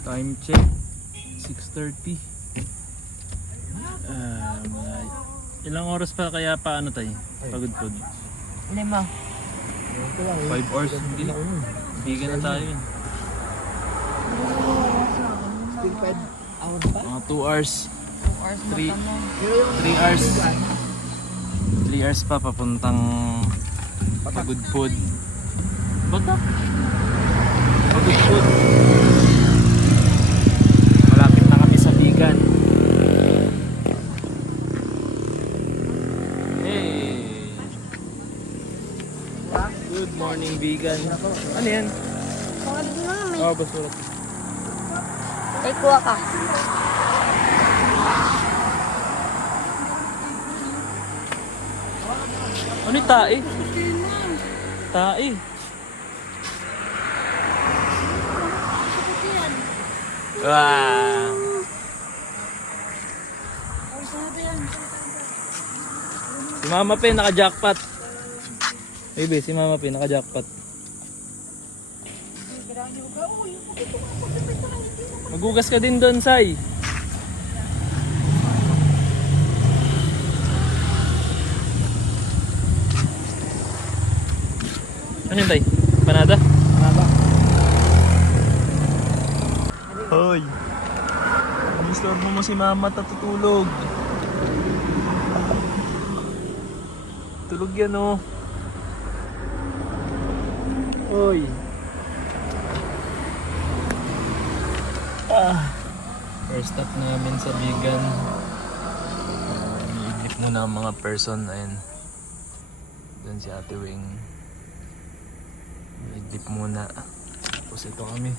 Time check 6:30. Ilang oras pa kaya paano tayo? Pagod. 5. 5 hours hindi. Bigan na tayo yun. Still 5 hours pa? Mga 2 hours. 2 hours 3 mo. 3 hours. 3 hours pa papuntang Pagudpod. Batak. Pagudpod. Malapit na kami sa Bigan. Hey. Good morning, Bigan. Ano yan? Oh, basurat. Ay, kuha ka. Ano yung tae? Tae. Wow. Si Mama Pe naka-jackpot. Baby, si Mama Pe naka-jackpot. Magugas ka din doon, Sai. Ano yun, Tay? Panada? Panada. Hoy! Disturbo mo si Mama, tatutulog. Tulog yan, oh. Hoy! First stop namin sa Bigan. Iidlip muna ang mga person. Ayun. Doon si Ate Wing. Iidlip muna. Tapos ito kami.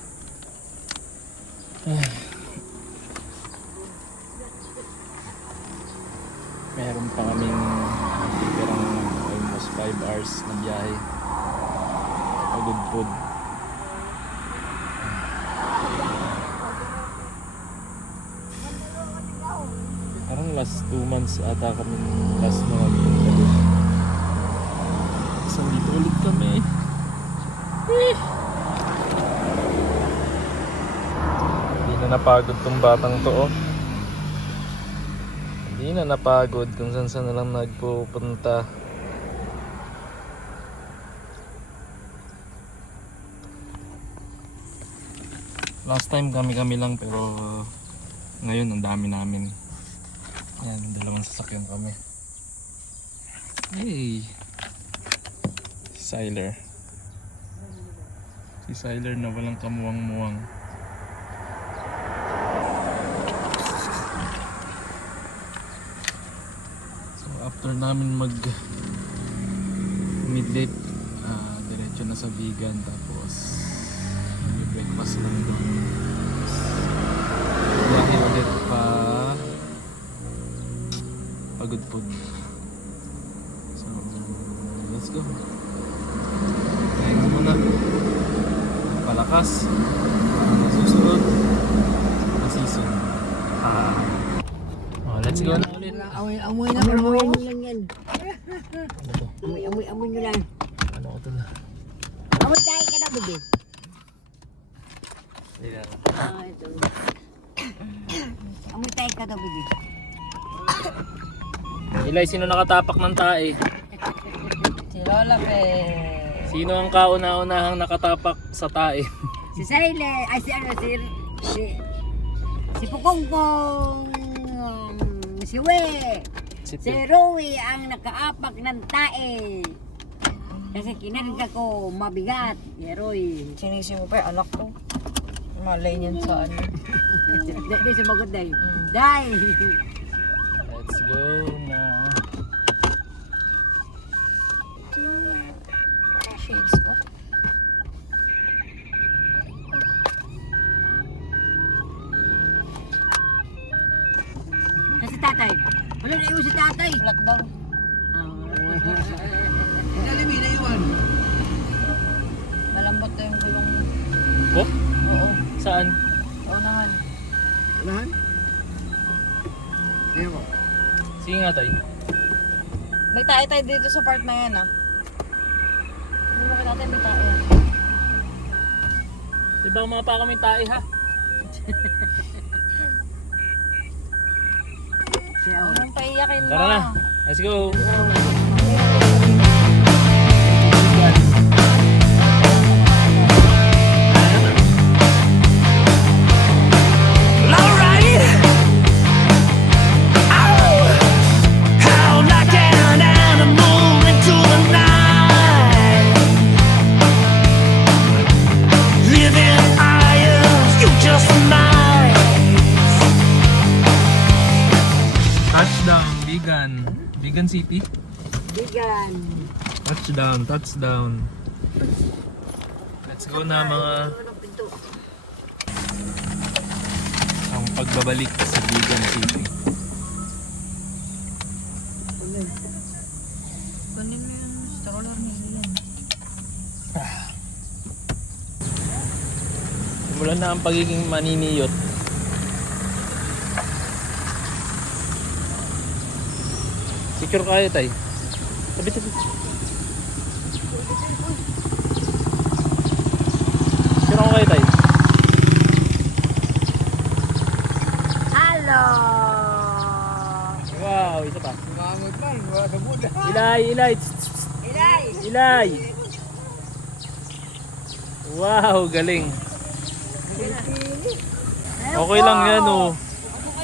Meron pa kaming tirang almost 5 hours na biyahe. Pagudpod. Parang last 2 months ata kami last na magpunta doon. So dito ulit kami. Hindi na napagod tong batang to, oh. Hindi na napagod kung saan na lang nagpupunta. Last time kami lang, pero ngayon ang dami namin. Ayan, dalawang sasakyan kami. Hey! Si Siler. Si Siler na walang kamuwang-muwang. So after namin mag midnight, diretso na sa Bigan, tapos breakfast lang doon. Biyahe ulit pa Pagudpod. So let's go. Kaya ko muna palakas para susunod na season. Let's go na ulit. Amoy na, amoy lang yan. Ano to? Amoy nyo lang. Ano ko to na? Amoy tayo ka na, baby. Ito. Amoy tayo ka na, baby. Ilay, sino nakatapak ng tae? Si Lola Pe. Sino ang kauna-unahang nakatapak sa tae? Si Saile, ay si Pukongkong, si We, si Rowie ang nakaapak ng tae. Kasi kinarga ko mabigat, si Rowie. Sinisi mo pa yung anak ko. Malay niyan sa ano. Dahil sa magod dahil. Dahil. Let's go na. Shades ko. Kasi tatay. Wala na iwan si tatay. Flat daw. Inalim na iwan. Malambot daw yung gulong. Oh? Oo. Saan? Unahan. Unahan? Ayun ko. Sige nga tayo. May tae tayo dito sa part na yan, ah. Hindi mo kita may tae yan. Diba mga pa kami tae, ha? Siya, oh. Anong paiyakin mo? Tara na. Let's go. Touchdown, Bigan. Bigan City. Bigan. Touchdown, touchdown. Let's go na mga Anong pinto? ang pagbabalik sa Bigan City. Kunin mo yung stroller ni Ian. Simulan na ang pagiging maniniyot. Secure kayo, tay. Tabi, tabi. Secure ako kayo, tay. Hello! Wow, isa pa. Sumangot man, wala sa buda. Ilay, ilay. Tss, tss, tss. Ilay! Ilay. Wow, galing. Okay lang yan, oh.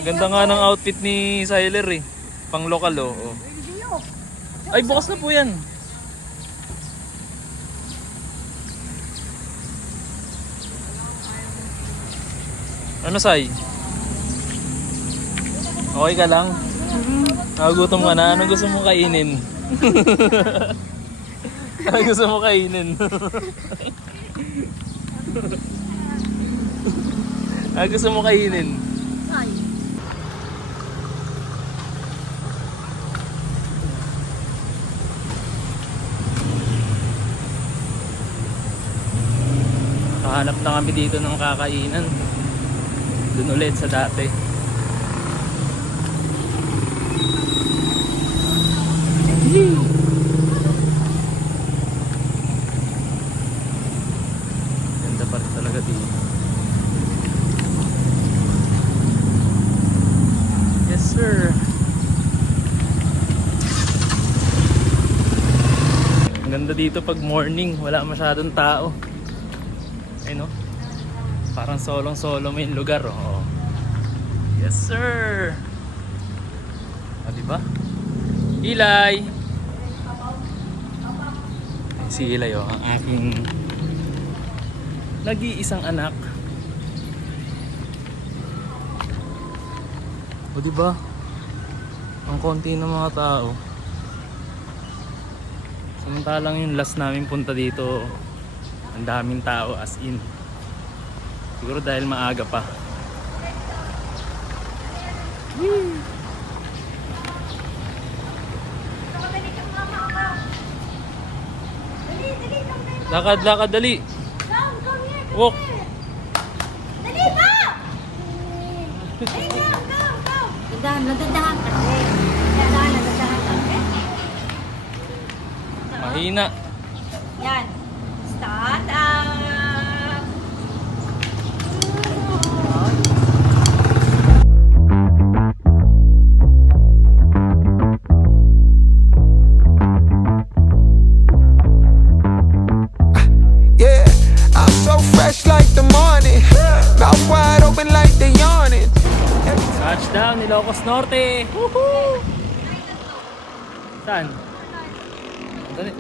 Ganda nga ng outfit ni Siler, eh. Pang lokal, oh. Oh. Ay, bukas na po yan. Ano, Sai? Okay ka lang? Nagutom ka na? Anong gusto mong kainin? Anong gusto mong kainin? Anong gusto mong kainin? Hanap na kami dito ng kakainan. Doon ulit sa dati. Ganda pa rin talaga dito. Yes sir. Ang ganda dito pag morning. Wala masyadong tao. Ay no? Parang solong-solo mo yung lugar, oh. Yes, sir! O, diba? Ilay! Si Ilay, oh, ang aking nag-iisang anak. O, diba? Ang konti ng mga tao. Samantalang yung last namin punta dito, ang daming tao as in. Siguro dahil maaga pa. Lakad, lakad, dali. Walk. Dali ba? Dali na, go! Nagdandahan kasi. Nagdandahan kasi. Mahina. Yan. Stand up! Yeah, I'm so fresh like the morning. Mouth wide open like they yawning. Touchdown, Ilocos Norte. Woohoo! Saan? Dali.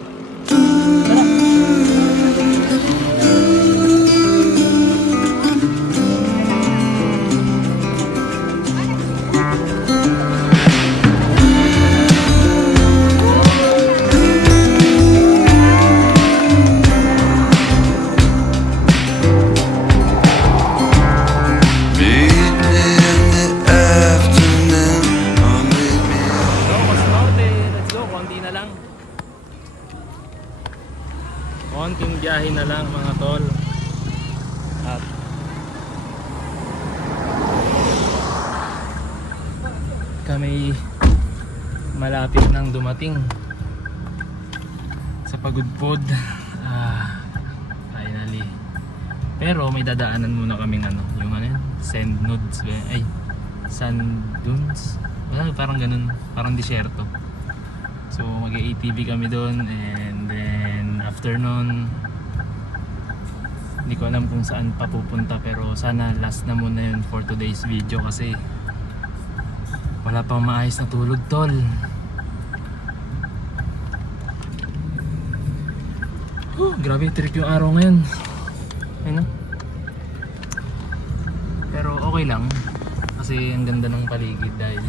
Ilocos Norte. Let's go, konti na lang. Konting biyahe na lang mga tol. At kami malapit nang dumating sa Pagudpod. Finally. Pero may dadaanan muna kaming ano, yung ano yan, Sand nudes ba? Ay, sand dunes? Parang ganun, parang disyerto. So mag-ATV kami doon, and then after nun, hindi ko alam kung saan pa pupunta, pero sana last na muna yun for today's video kasi wala pang maayos na tulog, tol. Grabe trip yung araw ngayon. Ayun, pero okay lang kasi ang ganda ng paligid dahil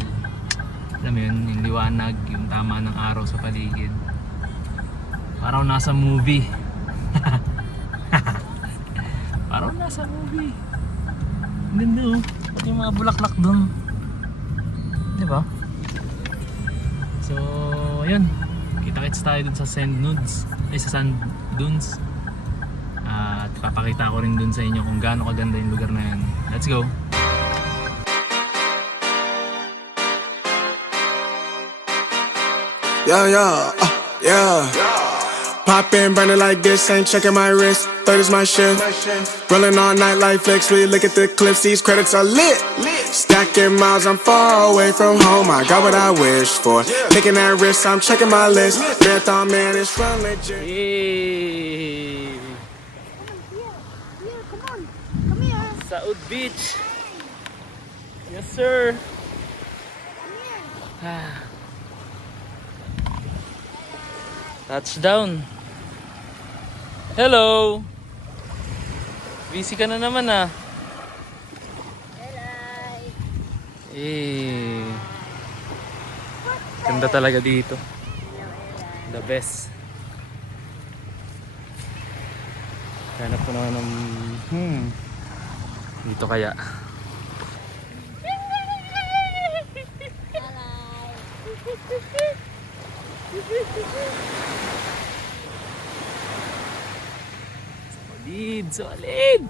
alam mo yun, yung liwanag, yung tama ng araw sa paligid. Parang nasa movie. Parang nasa movie. Ang ganda oh. Pati yung mga bulaklak dun. Diba? So, ayun. Kita-kits tayo dun sa sand nudes. Ay, sa sand dunes. At papakita ko rin dun sa inyo kung gaano kaganda yung lugar na yun. Let's go! Yeah. Pop in, burning like this, ain't checking my wrist. Third is my shift. Rolling all night like flex. We look at the clips, these credits are lit. Stacking miles, I'm far away from home. I got what I wish for. Licking that wrist, I'm checking my list. Marathon man, it's run legit. Yay! Come on. Come here. Saud Beach! Yes sir! Touchdown! Hello! Busy ka na naman ah. Eh. Ganda talaga dito. The best. Hanap ko naman ng dito kaya. Solid!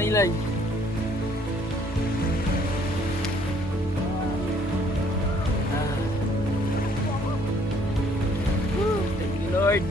Ilay. Thank you, Lord.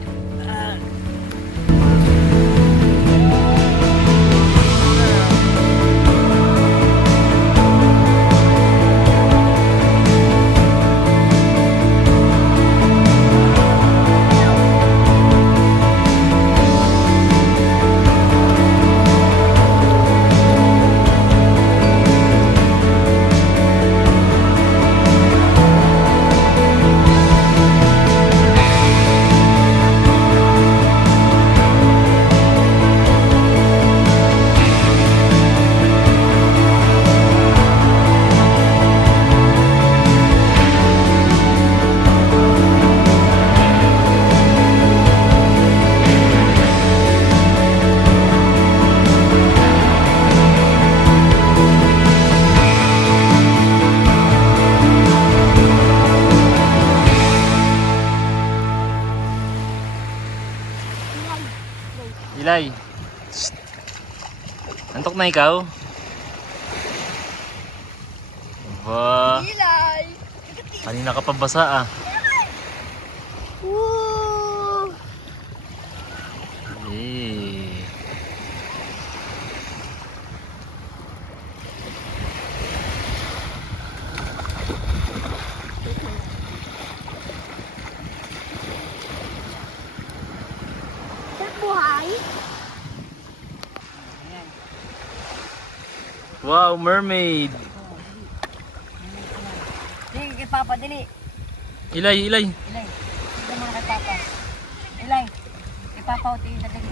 Ilay. Shh. Antok na ikaw? Aba. Ilay. Kanina ka pa basa ah. Woo! Eh. Wow, mermaid. Sige, kay Papa, dili. Ilay, ilay. Ilay. Sige muna kay Papa. Ilay. Kay Papa, uti na dali.